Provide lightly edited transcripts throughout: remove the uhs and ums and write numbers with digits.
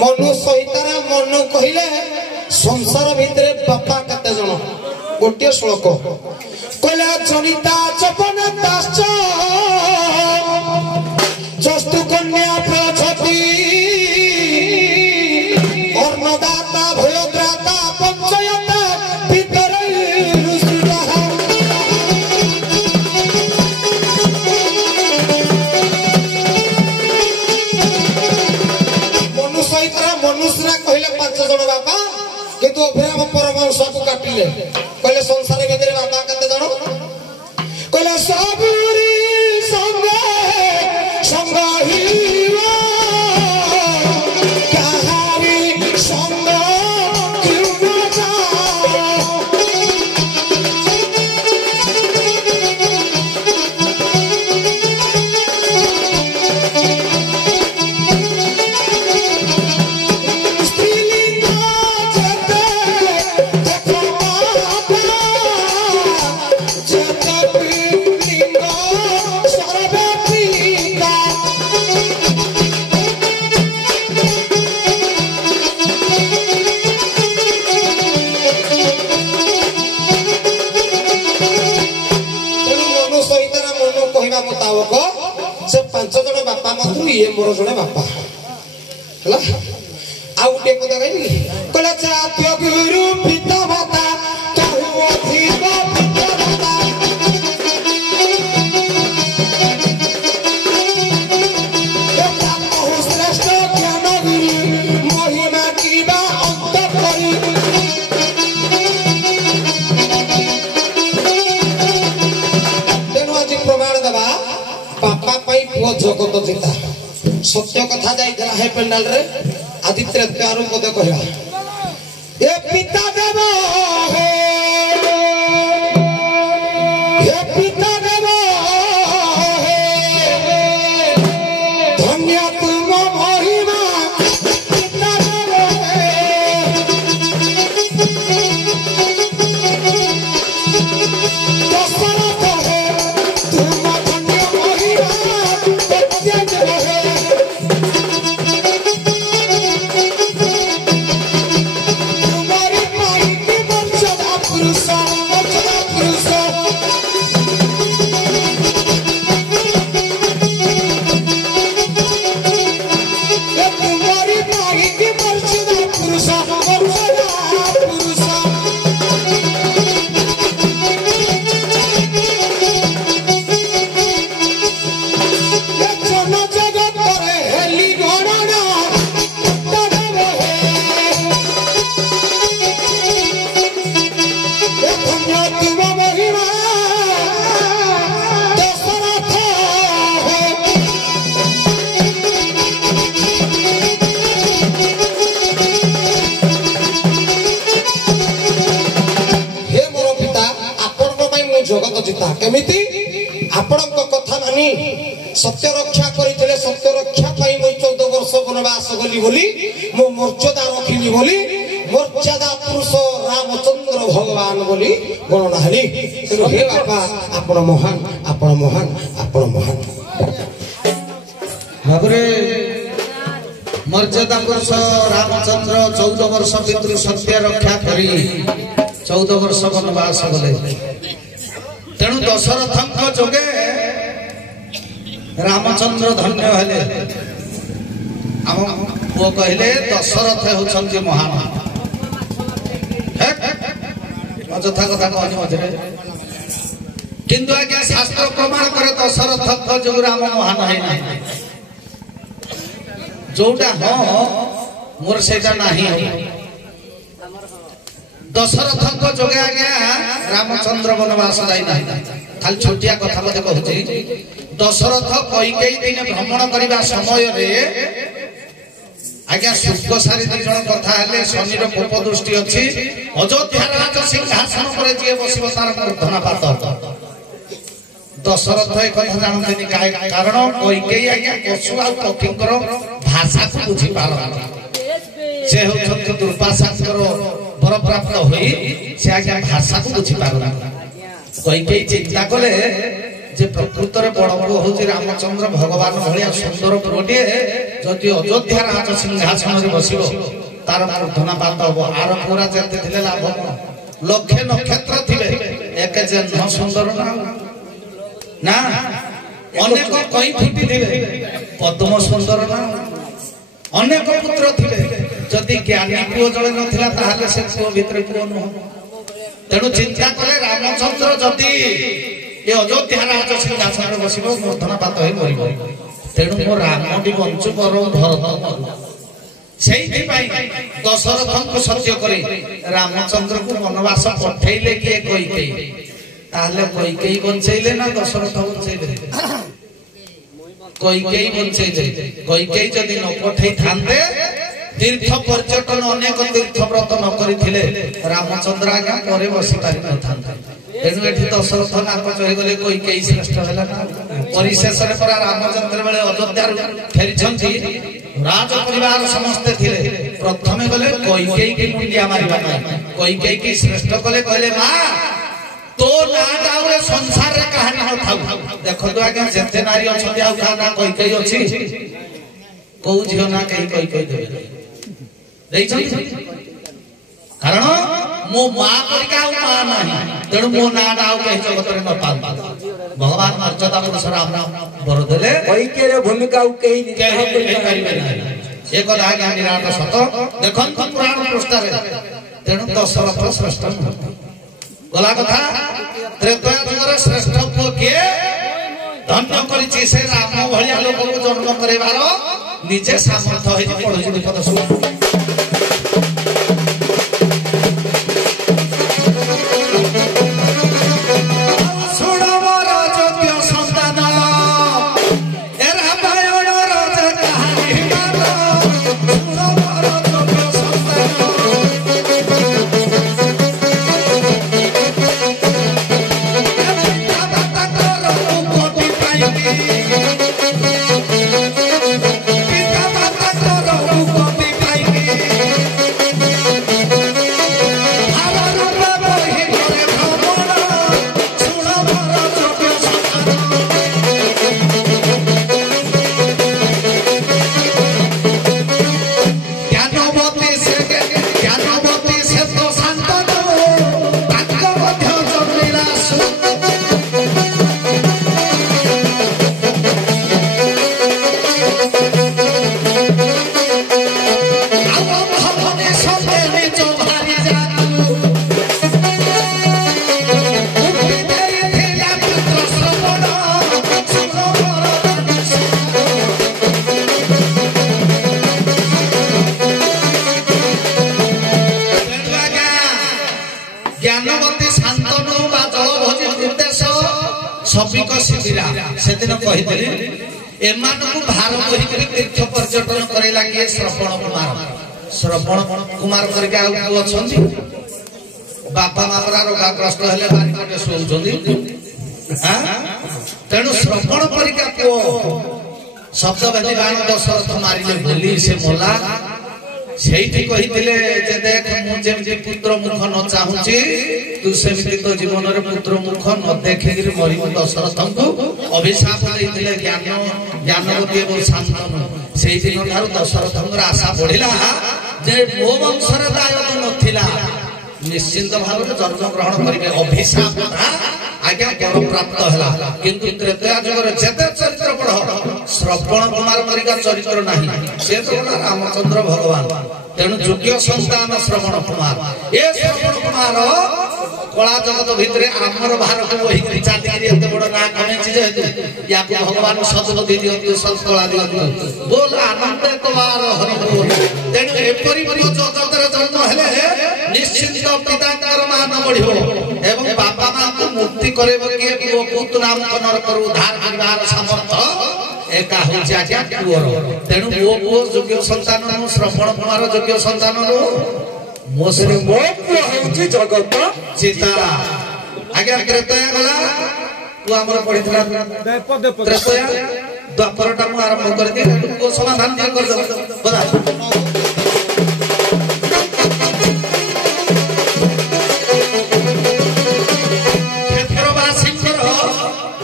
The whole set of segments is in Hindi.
मनु सहितार मनु कहले संसार भितर बापा कते जन गोटे श्लोक कहला जनिता चपन दास जस्तु कन्या प्रछति अर्णदाता भयद्राता पंचयता भीतर मनुष्य मनुष्य कहले 5 जन बापा किंतु अभिराम परमहंस को काटिले कहले संसार भितर बापा कते जन कहले सबुरी संग संग हिवा कहारी संग क्यों जाओ से 5 जन बापा मधु ये मोर जने बापा हला आ उठे कथा कहली कहला जात्य गुरु पिता माता तहु अधिक पिता माता ये बहु श्रेष्ठ ज्ञान गुरु महिमा कीबा अंत करी तेनु आज प्रमाण दबा पापा पाई पुओ जगत जिता सत्य कथा जाइला है पेंडाल रे आदित्य प्यारो पद कहला ए पिता देव हे पिता देव हे धन्य तुम महिमा पिता देव दशरथ हे तुम धन्य महिमा प्रत्येक रहे तुम्हारी माई की मर्यादा पुरुष तुम्हारी माई की मर्यादा पुरुष जगत करे हेली गणना तुम महिमा दशरथ हे मोर पिता आपण मु जगत जिता केमिति आपण कथा मानी सत्य रक्षा करथिले सत्य रक्षा पाई मु 14 वर्ष वनवास गली बोली मु मर्यादा रखिली बोली मर्यादा पुरुष रामचंद्र भगवान बोली गणना हली हे बापा आपण महान आपण महान आपण महान भाबरे मर्यादा पुरुष रामचंद्र 14 वर्ष पितृ सत्य रक्षा करी 14 वर्ष वनवास गले तेणु दशरथ जोगे रामचंद्र धन्य हेले आम पुओ कहले दशरथ होछन्ति महान अजथा कथा कहनी मझे किंतु आज्ञा शास्त्र प्रमाण करे दशरथ जो राम महान है ना जोटा हाँ मोर सेटा नहीं दशरथ जोगे आज्ञा रामचंद्र वनवास जाई ना खाली छोटिया कथा मते कहूची दशरथ कैकेयी दिन भ्रमण करने समय आज्ञा शुक्र सारी 2 जन कथा हेले शनिर कोप दृष्टि अच्छी अयोध्या राज सिंहासन पर जी बस तार मूर्धनापात दशरथ एक कथा जानते कारण कैकेयी आज्ञा पशु आ पक्षींकर भाषा को बुझी पार से होछन्ति दुर्वासांकर वर प्राप्त होई से आज्ञा भाषा को बुझी पार कैकेयी चिंता कले जे प्रकृत रे बड़ पुओ होची रामचंद्र भगवान भलिया सुंदर पुओटे जति अयोध्या राज सिंहासन रे बसिबो तार मूर्धना पात हो आर पूरा जति थिले लाभ लक्ष नक्षत्र थिबे एक जे न सुंदर ना अनेक कई फुटी थिबे पद्म सुंदर ना अनेक पुत्र थिबे जदि ज्ञानी पुओ जळे नथिला ताहाले से पुओ भितर पुओ न तेणु चिंता कले रामचंद्र जदि ये अयोध्या राज सिंहासन रे बसिबो मूर्धना पात होई मरिबो तेणु मो रामटी बंचु पर भरत सेही पाई दशरथ को सत्य करे रामचंद्र को वनवास पठेइले किए कइकेई ताहले कइकेई बंचैले ना दशरथ बंचैले कइकेई बंचैले कइकेई जदि न पठेई थांते तीर्थ पर्यटन अनेक तीर्थ व्रत न करिथिले रामचंद्र आज्ञा परे बसी पारि न थांते तेणु एठी दशरथ नाक चढ़ी गले कइकेई श्रेष्ठ हैला ना परिशेष रे परा रामचंद्र बेले अयोध्या फेरी छंती राज परिवार समस्त थिले प्रथमे गले कइकेई की मुंडिया मारिबा नाही कइकेई की श्रेष्ठ कले कहले मां तो ना दाउरे संसार रे कहानी न थाउ देखो तो आगे जते नारी अछती आ का ना कइकेई अछि को झियो ना कइकेई देबे देइछन कारण मो मां परिका मां नाही तेणु मो ना दाउ के जगत रे न पाल भगवान मर्यादा पुरुष राम बर देले कइके रे भूमिका केही करिबे नाही एक दागा निराट सत देखन पुराण पृष्ठ रे तेणु दशरथ श्रेष्ठ गला कथा त्रेता जुगर श्रेष्ठ पुओ के धन्य करिछि से राम भलिया लोक को जन्म करेबार निजे सामर्थ होई पढुछि विपद सुन तीर्थ पर्यटन करे लगे श्रवण कुमार करके आउ अछंती बापा मामरा रोगाग्रस्त हेले बारी पटे सोउछंती हां तेणु श्रवण परिका को शब्द बेली बाण दशरथ मारिले बोली से मोला सेठी कहिथिले जे देख मु जेमि पुत्र मुख न चाहुची तू सेमिति तो जीवन रे पुत्र मुख न देखिरि मरि दशरथ को अभिशाप दैथिले ज्ञानवती एवं शांतनु सेही दिन थारु दशरथंकर आशा बढ़िला जे मो वंश रे दायक नथिला निश्चित भाव में जन्म ग्रहण करिके अभिशाप आज्ञा वर प्राप्त हला किंतु त्रेता जुगर जेते चरित्र पढ़ श्रवण कुमार परिका चरित्र नाही से तो रामचंद्र भगवान तेणु योग्य संतान श्रवण कुमार ए श्रवण कुमार कला जगत भितरे आमर भारत वही चाटी एते बड़ ना कमेछि जेतु याको भगवान सद्बुद्धि दियतु संस्कला दियतु बोल आनंद कुमार हरि बोल तेणु एपरि परि जगत रे जन्म हेले निश्चित पिताकर मान बढ़िबो एवं बापा मां को मुक्ति करेबो के वो पुत्र नाम कनर कर उद्धार करबार सामर्थ एका होछि आज्ञा पुअर तेणु वो योग्य संतान नु श्रवण कुमार योग्य संतान नु मोसरे मो पुओ होछि जगत सीता आज्ञा त्रेता गला तू हमर पढितला त्रेता द्वापरटा मु आरंभ कर दे तुमको समाधान दिया कर दो बता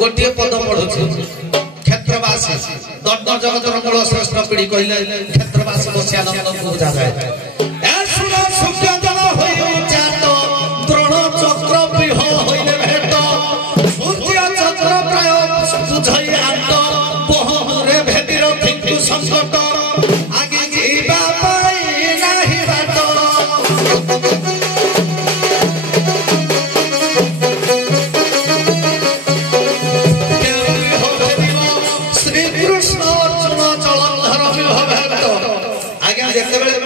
गोटे ପିଢି କହିଲେ କ୍ଷେତ୍ରବାସୀ ବସି ଆନନ୍ଦକୁ ବୁଝାଯାଏ ଏ ଶୁଣ ସୂର୍ଯ୍ୟଜନ ହୋଇ ଜାତ ଦ୍ରୋଣ ଚକ୍ର ବିହ ହୋଇଲେ ଭେଟ ସୂର୍ଯ୍ୟ ଚକ୍ର ପ୍ରାୟ ବୁଝଇ ଆନ୍ତ ପହରେ ଭେଦିର ଭିକ୍ଷୁ ସଂକଟ ଆଗେ ଯିବା ପାଇଁ ନାହିଁ ବାଟ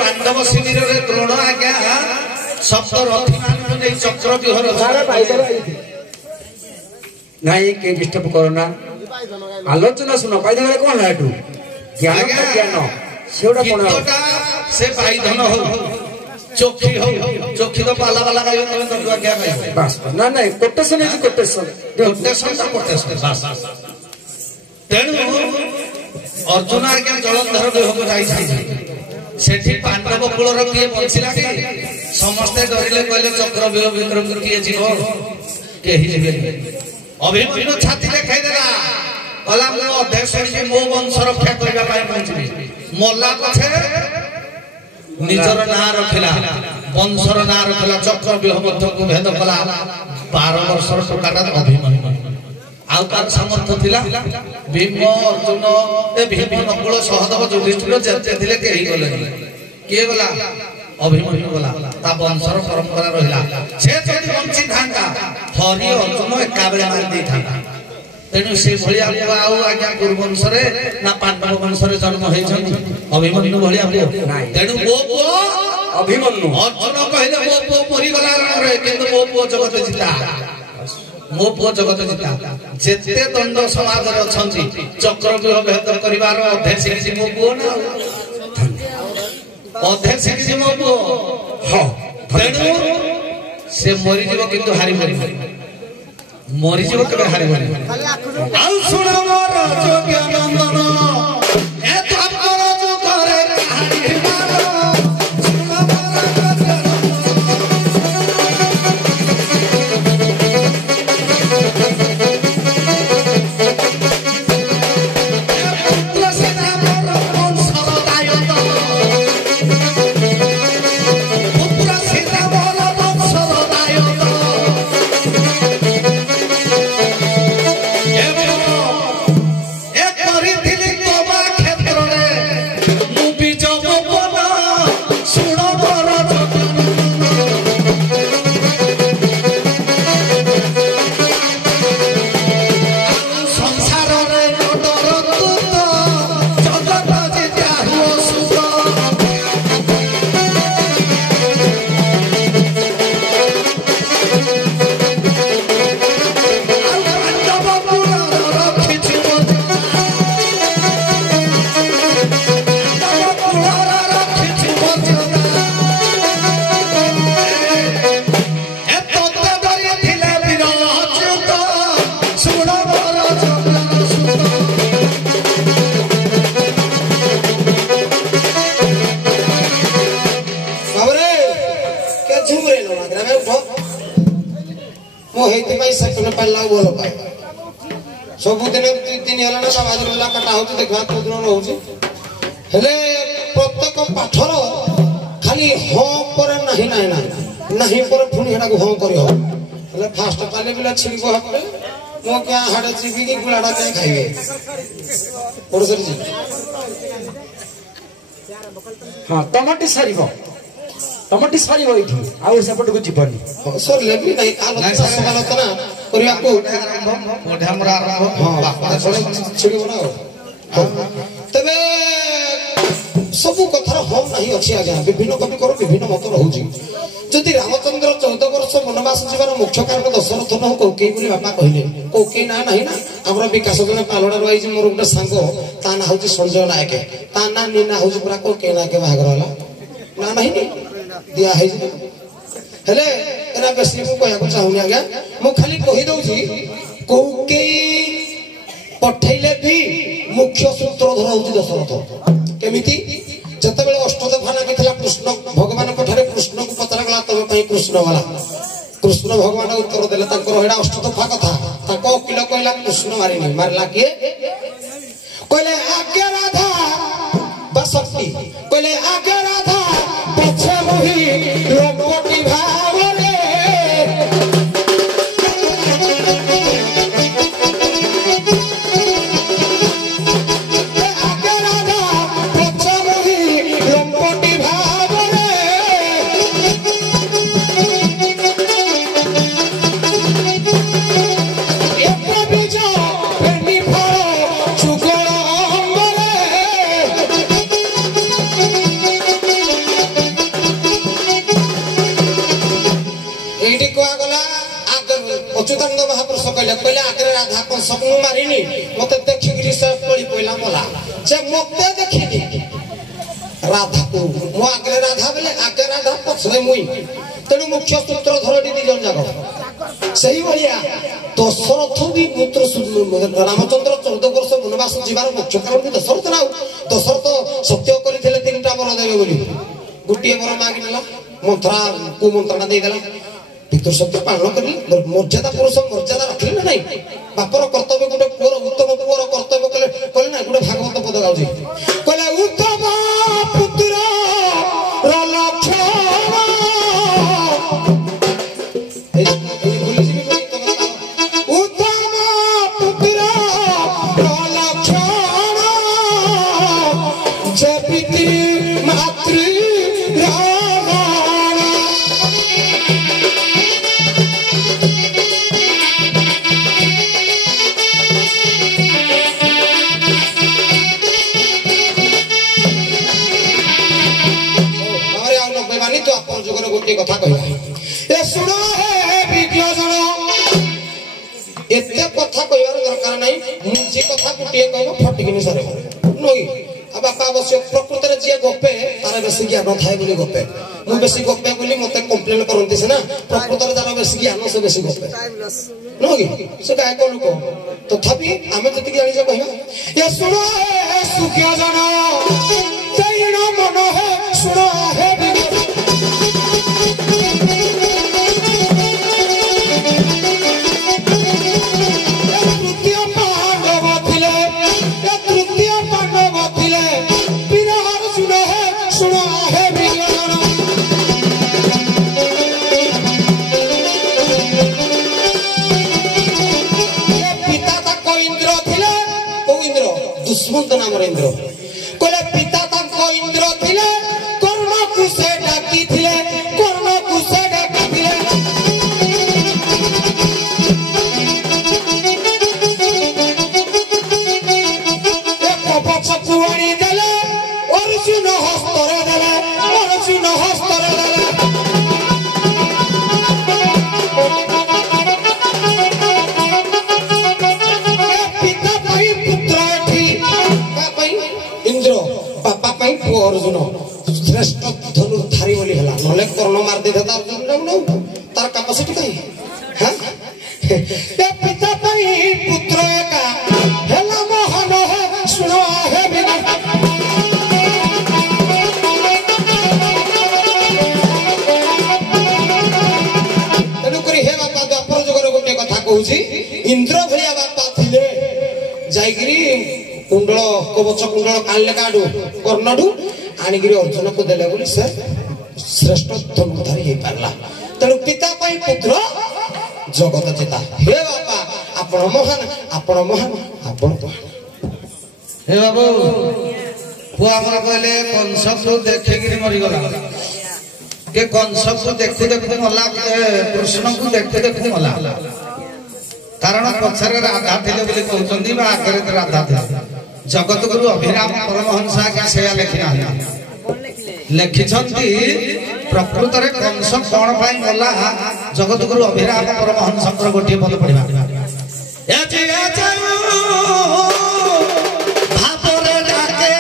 पांडव शिविर रे द्रोण आज्ञा सप्त रथी मान नै चक्र विहर नहीं के डिस्टर्ब करना आलोचना सुनो पाइदे कोन लाटू ज्ञान का ज्ञान सेउडा कोन से पाइधन हो चोखी तो पाला वाला गायो तमे तो आज्ञा गायो बस ना नहीं कोटेशन इज कोटेशन बस तेनु अर्जुन आज्ञा जलंधर विहग जाई सेठी पांडव कूलर किए बंचिला कि समस्ते डरिले कहले चक्र विह भीतर किए जीव केही जीवे अभिमन्यु छाती देखाई देला कहला मो अध्यक्ष जी मो वंश रक्षा करबा पाए पहुंचबी मोला पछे निजर नाम रखिला वंशर नाम रखिला चक्र विह मध्य को भेद कला 12 वर्षर टोकाटा अभिमन्यु आउ कार सामर्थ्य थिला भीम अर्जुन ए भीम नकुल सहदेव युधिष्ठिर जेते थिले केही गले के गला अभिमन्यु गला ता वंशर परंपरा रहिला से जदि वंचित थांता हरि अर्जुन एका बेला मार दै थांता तेनु से भलिया आउ आज्ञा गुरु वंशरे ना पांडव वंशरे जन्म होई छन अभिमन्यु भलिया नाही तेनु मो अभिमन्यु अर्जुन कहले मो मरि गला रे किंतु मो जगत जिता मो पुओ जगत जिता जेते दंड समाज रे अछंती चक्र विह भेद करिवार अध्यक्ष जी मो पुओ ना अध्यक्ष जी मो पुओ हां तेनु से मरि जीव किंतु हारि मरि जीव केबे हारि आउ सुण मोर जोग्यानंदन ए तमर जो करे हारि मारो सुण सबुदिन 3 दिन हला ना बाजरला कटा होती देखा कोदिन रहउची हेले प्रत्येक पाठर खाली ह पर नहीं नहीं पर पुनी हेडा को ह करी हो हेले फास्ट पाले बिला छिड़को हपे मो क्या हाडे चिबी की गुलाडा के खाइबे ओडसर जी हां टमाटी सारीबो इठी आउ सेपट को जीवनी सर लेबी नहीं आलोचना करिया को ओढा हमरा आरंभ हां बापा छिड़को ना तबे सब कथार हम नहीं अच्छी आज्ञा विभिन्न कवि कर विभिन्न मत रहुची जदि रामचंद्र 14 वर्ष वनवास जीवार मुख्य कारण दशरथ न कौकेई बोली बापा कहले कौकेई ना नहीं ना हमरा विकास जने पालडा रही मोर गोटे सांग ता ना होची संजय नायक ता ना नीना होची पूरा कौकेई नायक भागर होला ना नहीं दिया है हेले एना बेसी मु कहया को चाहुनी आज्ञा मु खाली कहि दउची कौकेई पठैले भी मुख्य सूत्रधर होची दशरथ केमिति जते बेले अष्टदफा नागिथिला कृष्ण भगवान पठारे कृष्ण को पतरा गला तबे पई कृष्ण वाला कृष्ण भगवान उत्तर देले ताकर हेडा अष्टदफा कथा ताको किलो कहला कृष्ण मारिनी मारला के कहले आज्ञा राधा शक्ति कहले आगे राधा पछे मोही लोकटी भावरे आगे राधा पछे मोही लोकटी भावरे एक बीज प्रेमी फल चुगल अंबरे एठी कोआ गला आगे अच्युतानंद महापुरुष कहले आगे राधा कंस को मारिनी मते देखिगिरी से पड़ी पइला मला से मते देखिनी राधा को मो आगे राधा बोले आगे राधा पछले मुई तेणु मुख्य सूत्र धरडी दी जन जाग सही भलिया दशरथ भी पुत्र रामचंद्र 14 वर्ष वनवास जीवार मुख्य कारण दशरथ ना दशरथ सत्य करिथिले तीनटा वर देबे बोली गुटिए वर मागिला मंत्रा को मंत्रणा दे देला पितृ सत्य पालन करी मर्यादा पुरुष मर्यादा रखले ना नहीं बापर कर्तव्य गोटे पुअर उत्तम पुअर कर्तव्य कले कले ना गोटे भागवत पद गाउजी कले उत्तम पुत्र र लक्षण उत्तम पुत्र र लक्षण जे पितृ मातृ गोटे कथा कहला ए सुनो हे वीडियो जनो एते कथा कहबार दरकार नाही मुझे कथा गोटे कहबो फटिकिनी सारे नोई अब बापा अवश्य प्रकृति रे जे गपे तारे बेसी ज्ञान थाए बोली गपे मु बेसी गपे बोली मते कंप्लेन करंती से ना प्रकृति रे जारा बेसी ज्ञान से बेसी गपे नोई से काय को लोक तथापि आमे जति जानि जे कहबा ए सुनो हे सुख्य जनो तैना मन है सुनो हे दुष्मंत नाम इंद्र कहले पिता ताको इंद्र थिले कर्ण को से डाकी थिले कर्ण को से डाकी थिले एक पक्ष कुआणी देले अर्जुन हस्तरे देले अर्जुन हस्तरे देले अर्जुन श्रेष्ठ धनुर्धारी बोली हला नले कर्ण मार दे देता अर्जुन न तार कैपेसिटी कई हां ए पिता पई पुत्र एका हला मोहन है सुनो हे बिना तनु करी हे बापा द्वापर जुगर गोटे कथा कहूची इंद्र भलिया बापा थिले जाईगिरी कुंडल कवच कुंडल काले काडू कर्णडू आनिगिरी अर्जुन को देले बोली से श्रेष्ठ धनुर्धारी हे पारला तेणु पिता पाई पुत्र जगत जेता हे बापा आपण महान आपण महान आपण महान हे बाबू पुआ हमरा कहले कंस को देखिगिरी मरि गला के कंस को देखु देखु मला कृष्ण को देखु देखु मला कारण पछरे राधा थिले बोली कहउचंदी बा आगरे राधा थिले जगत गुरु अभिराम परमहंस के सेया लेखिना लेखिछंती प्रकृत रे कंस कोन पाई गला जगत गुरु अभिराम परमहंस गोटे पद पढ़िबा एचे भापरे डाके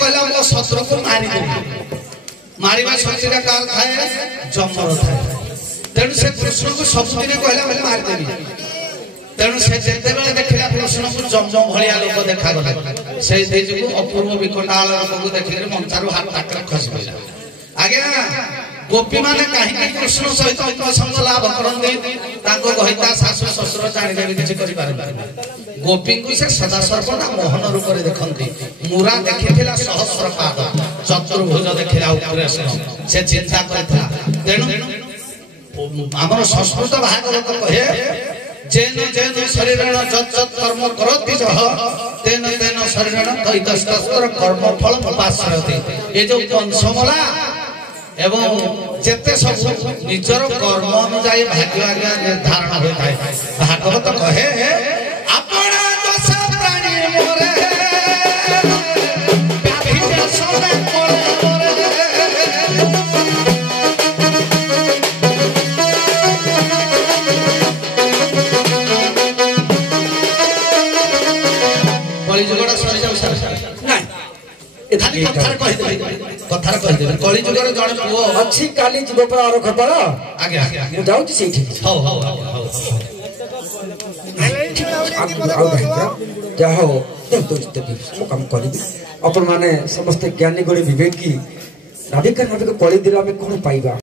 कहला मो शत्रु को मारी देबी मारिबा शक्तिटा कार थाए जमर थाए तेणु से कृष्ण को सबदिन कहला मैं मार देबी तेणु से जेते बेले देखिला कृष्ण को जम भलिया लोक देखा गला से देजु अपूर्व विकटाल लोक को देखि मंचारु हाथ टाकरा खस पइला आज्ञा गोपी माने काहे कृष्ण सहित संग लाभ करंदी ताको गहिता सासु ससुर जानि देबी किछ करि पारे गोपी को से सदा सर्वदा मोहन रूप रे देखंती मुरा देखिथिला सहस्र पाद चतुर्भुज देखिला उग्रसेन से चिंता करथला तेणु हमर संस्कृत भागवत कहे जेन जेन शरीरेण जत कर्म करति जह तेन तेन शरीरेण तैतस्तस्कर कर्म फल उपाश्रयति ए जो पंचमला एवं जेते सब निजर कर्म अनुसार भाग्य आज्ञा निर्धारण होता है भागवत कहे अपना दोष प्राणी मोरे व्याधि सोने मोरे कली जुगड़ा सरी जाऊ सर नहीं खाली कथार कहि देबे कली जुगर जण पुओ अच्छी काली जीव पर आरो खबर आगे आगे मु जाउती सेठी हो जाहो तो काम करी अपन माने समस्त ज्ञानी गुणी विवेकी नाविक नाविक कली दिला में कौन पाइबा।